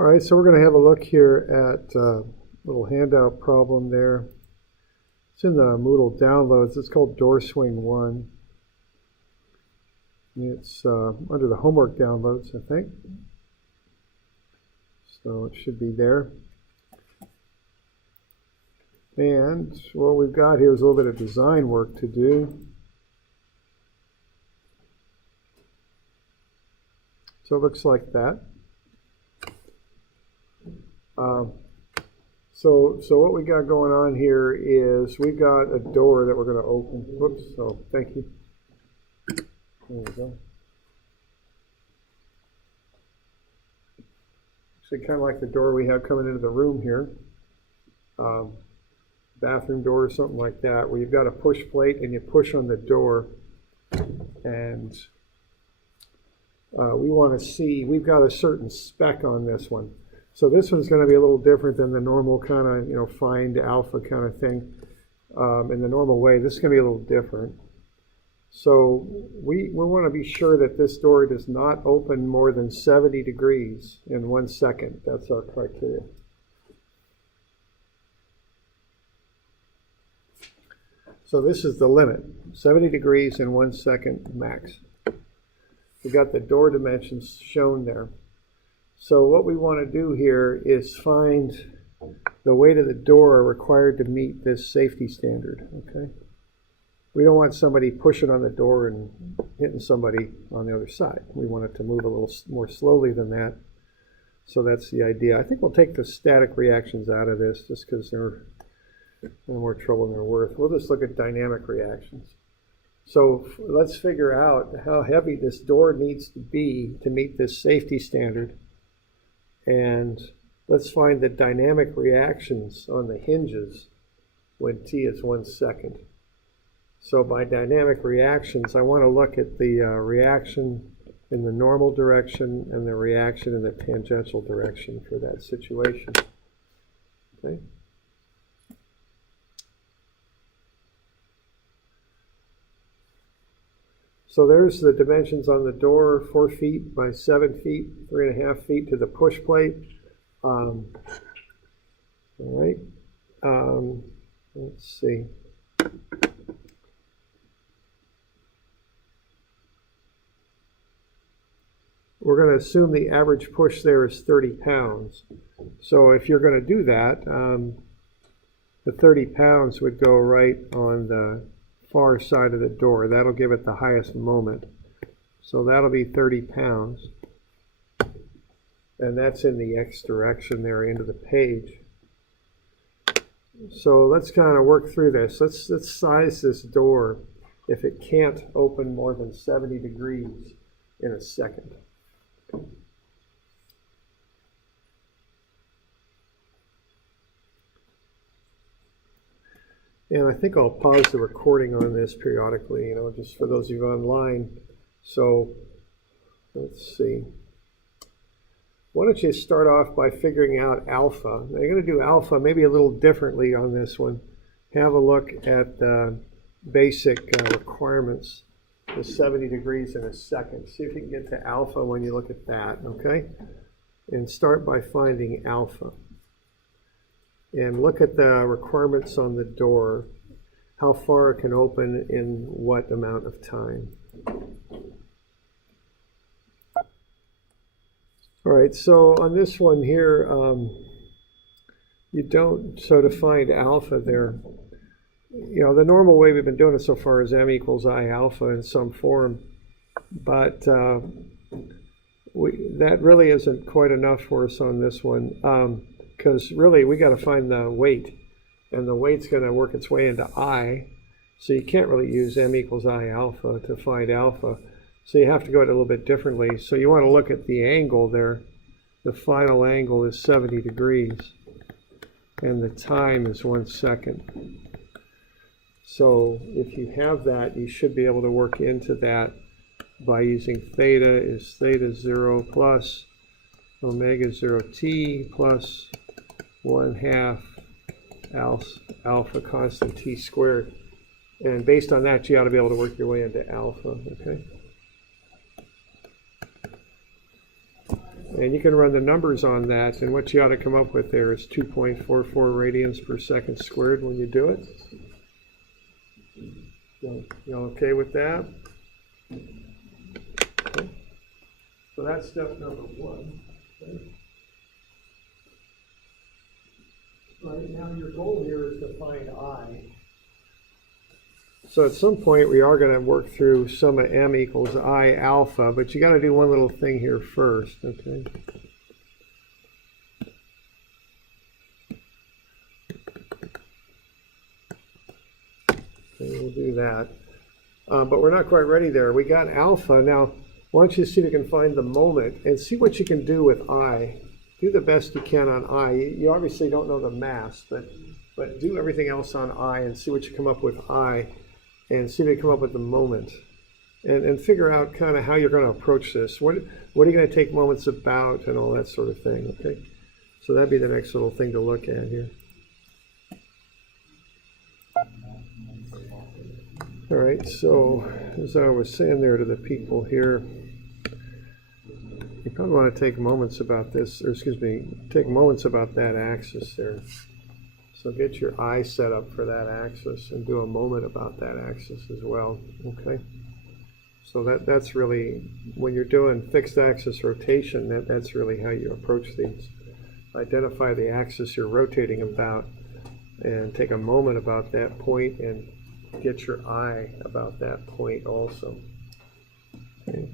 All right, so we're going to have a look here at a little handout problem there. It's in the Moodle downloads. It's called Door Swing 1. It's under the homework downloads, I think. So it should be there. And what we've got here is a little bit of design work to do. So it looks like that. So what we got going on here is we've got a door that we're going to open. Whoops, so thank you. There we go. Actually, kind of like the door we have coming into the room here. Bathroom door or something like that, where you've got a push plate and you push on the door. And we want to see, we've got a certain spec on this one. So this one's going to be a little different than the normal kind of, find alpha kind of thing. In the normal way, this is going to be a little different. So we want to be sure that this door does not open more than 70 degrees in 1 second. That's our criteria. So this is the limit, 70 degrees in 1 second max. We got the door dimensions shown there. So what we want to do here is find the weight of the door required to meet this safety standard, okay? We don't want somebody pushing on the door and hitting somebody on the other side. We want it to move a little more slowly than that. So that's the idea. I think we'll take the static reactions out of this just because they're no more trouble than they're worth. We'll just look at dynamic reactions. So let's figure out how heavy this door needs to be to meet this safety standard. And let's find the dynamic reactions on the hinges when t is 1 second. So by dynamic reactions, I want to look at the reaction in the normal direction and the reaction in the tangential direction for that situation. Okay. So there's the dimensions on the door, 4 feet by 7 feet, 3.5 feet to the push plate. All right. Let's see. We're going to assume the average push there is 30 pounds. So if you're going to do that, the 30 pounds would go right on the far side of the door. That'll give it the highest moment. So that'll be 30 pounds. And that's in the X direction there into the page. So let's kind of work through this. Let's size this door if it can't open more than 70 degrees in a second. And I think I'll pause the recording on this periodically, just for those of you online. So let's see. Why don't you start off by figuring out alpha? Now you're going to do alpha maybe a little differently on this one. Have a look at the basic requirements, the 70 degrees in a second. See if you can get to alpha when you look at that, okay? And start by finding alpha. And look at the requirements on the door, how far it can open in what amount of time. All right, so on this one here, you don't, so to find alpha there, the normal way we've been doing it so far is m equals I alpha in some form, but that really isn't quite enough for us on this one. Because really we got to find the weight, and the weight's going to work its way into I, so you can't really use m equals I alpha to find alpha, so you have to go at it a little bit differently. So you want to look at the angle there. The final angle is 70 degrees and the time is 1 second. So if you have that, you should be able to work into that by using theta is theta 0 plus omega 0 t plus 1/2 alpha constant t squared. And based on that, you ought to be able to work your way into alpha, okay? And you can run the numbers on that, and what you ought to come up with there is 2.44 radians per second squared when you do it. You all okay with that? Okay. So that's step number one. Okay. All right, now your goal here is to find I. So at some point we are going to work through sum of m equals I alpha, but you got to do one little thing here first, okay? Okay, we'll do that. But we're not quite ready there. We got alpha. Now, why don't you see if you can find the moment and see what you can do with I. Do the best you can on I. You obviously don't know the mass, but do everything else on I and see what you come up with I. And see if you come up with the moment, and figure out kind of how you're going to approach this. What are you going to take moments about, and all that sort of thing. Okay, so that'd be the next little thing to look at here. All right. So as I was saying there to the people here, you probably want to take moments about this, or excuse me, take moments about that axis there. So get your eye set up for that axis and do a moment about that axis as well, okay? So that's really, when you're doing fixed axis rotation, that's really how you approach these. Identify the axis you're rotating about and take a moment about that point and get your eye about that point also. Okay.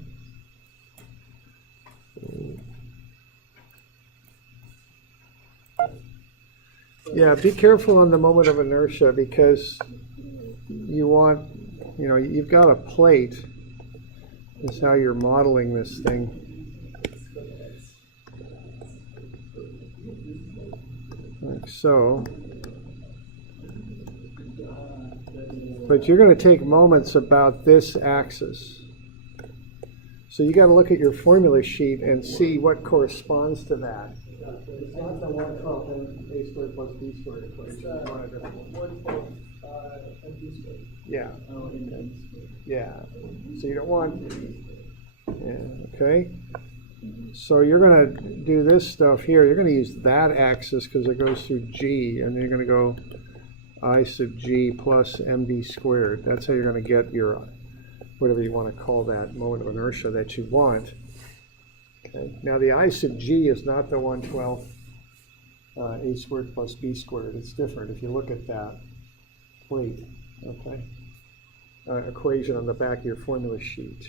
Yeah, be careful on the moment of inertia because you want, you've got a plate. Is how you're modeling this thing. Like so. But you're going to take moments about this axis. So you got to look at your formula sheet and see what corresponds to that. It's not the 1/12 a squared plus b squared equation. Yeah. Yeah. So you don't want. Yeah. Okay. So you're going to do this stuff here. You're going to use that axis because it goes through G, and then you're going to go I sub G plus mb squared. That's how you're going to get your whatever you want to call that moment of inertia that you want. Okay. Now the I sub G is not the 1/12 a squared plus b squared. It's different if you look at that plate, okay, equation on the back of your formula sheet.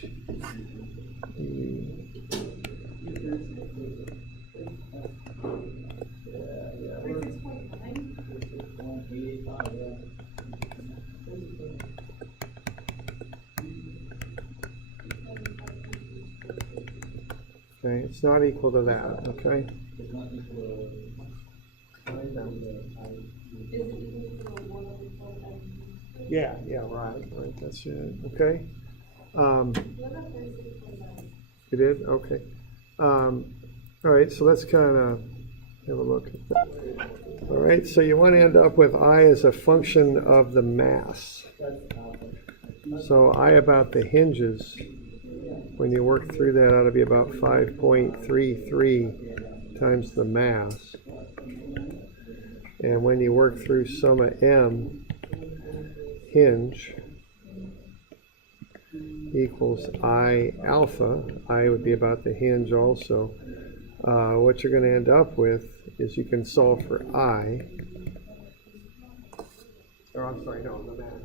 Okay, it's not equal to that, okay? Yeah, right, that's it, okay? You did? Okay. All right, so let's kind of have a look at that. All right, so you want to end up with I as a function of the mass. So I about the hinges, when you work through that, ought to be about 5.33 times the mass. And when you work through sum of m hinge equals I alpha, I would be about the hinge also. What you're going to end up with is you can solve for I. Or I'm sorry, no, the mass.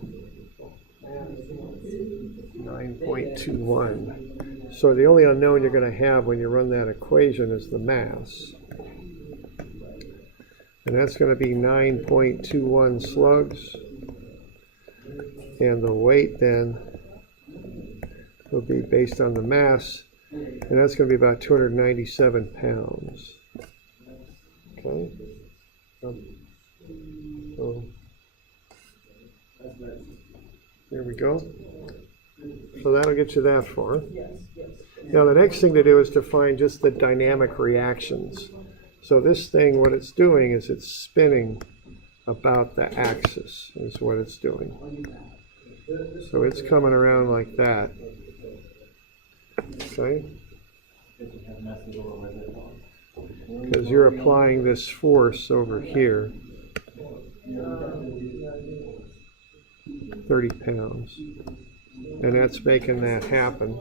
9.21. So the only unknown you're going to have when you run that equation is the mass. And that's going to be 9.21 slugs. And the weight then will be based on the mass. And that's going to be about 297 pounds. Okay. So there we go. So that'll get you that far. Now the next thing to do is to find just the dynamic reactions. So this thing, what it's doing is it's spinning about the axis is what it's doing. So it's coming around like that. Okay. because you're applying this force over here, 30 pounds, and that's making that happen.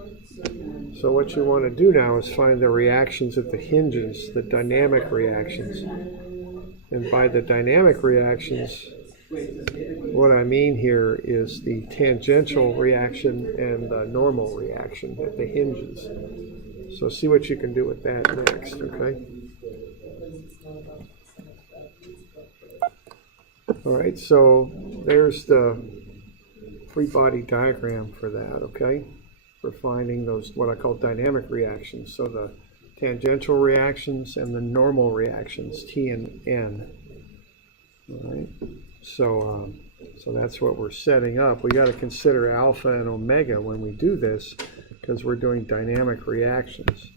So what you want to do now is find the reactions at the hinges, the dynamic reactions. And by the dynamic reactions, what I mean here is the tangential reaction and the normal reaction at the hinges. So see what you can do with that next, okay? All right, so there's the free body diagram for that, okay? For finding those, what I call dynamic reactions. So the tangential reactions and the normal reactions, T and N. All right, so that's what we're setting up. We got to consider alpha and omega when we do this, because we're doing dynamic reactions.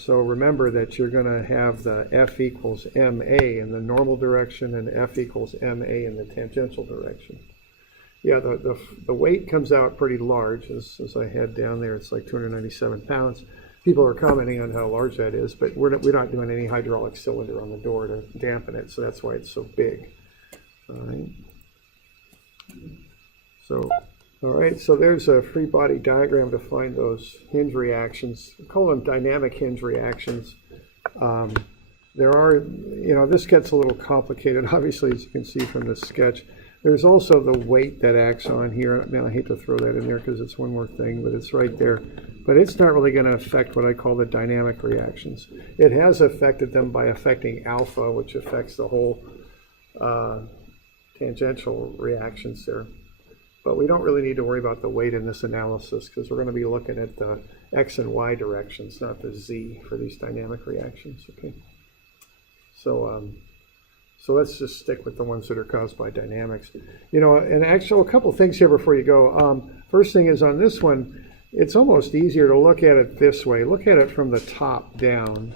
So remember that you're going to have the F equals MA in the normal direction and F equals MA in the tangential direction. Yeah, the weight comes out pretty large as I head down there. It's like 297 pounds. People are commenting on how large that is, but we're not doing any hydraulic cylinder on the door to dampen it, so that's why it's so big. All right. So, all right, so there's a free body diagram to find those hinge reactions. We call them dynamic hinge reactions. There are, this gets a little complicated, obviously, as you can see from this sketch. There's also the weight that acts on here. Man, I hate to throw that in there because it's one more thing, but it's right there. But it's not really going to affect what I call the dynamic reactions. It has affected them by affecting alpha, which affects the whole tangential reactions there. But we don't really need to worry about the weight in this analysis because we're going to be looking at the X and Y directions, not the Z for these dynamic reactions. Okay. So let's just stick with the ones that are caused by dynamics. And actually, a couple things here before you go. First thing is on this one, it's almost easier to look at it this way. Look at it from the top down.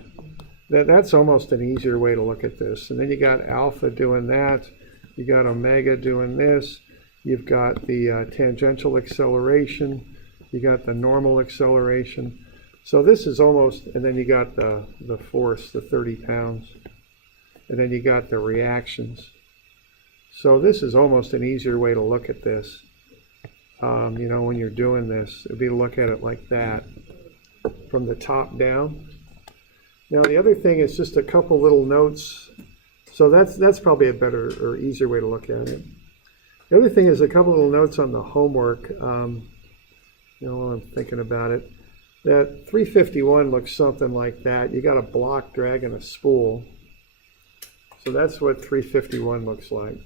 That's almost an easier way to look at this. And then you got alpha doing that. You got omega doing this. You've got the tangential acceleration. You got the normal acceleration. So this is almost, and then you got the force, the 30 pounds. And then you got the reactions. So this is almost an easier way to look at this. When you're doing this, it'd be to look at it like that, from the top down. Now the other thing is just a couple little notes. So that's probably a better or easier way to look at it. The other thing is a couple little notes on the homework. While I'm thinking about it, that 351 looks something like that. You got a block dragging a spool. So that's what 351 looks like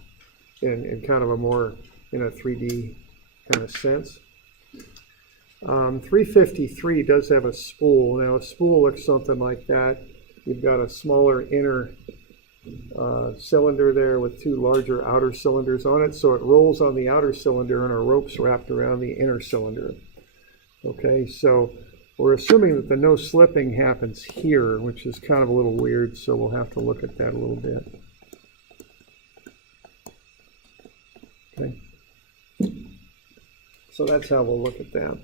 in kind of a more, 3D kind of sense. 353 does have a spool. Now a spool looks something like that. You've got a smaller inner cylinder there with two larger outer cylinders on it. So it rolls on the outer cylinder and a rope's wrapped around the inner cylinder. Okay, so we're assuming that the no slipping happens here, which is kind of a little weird, so we'll have to look at that a little bit. Okay. So that's how we'll look at that.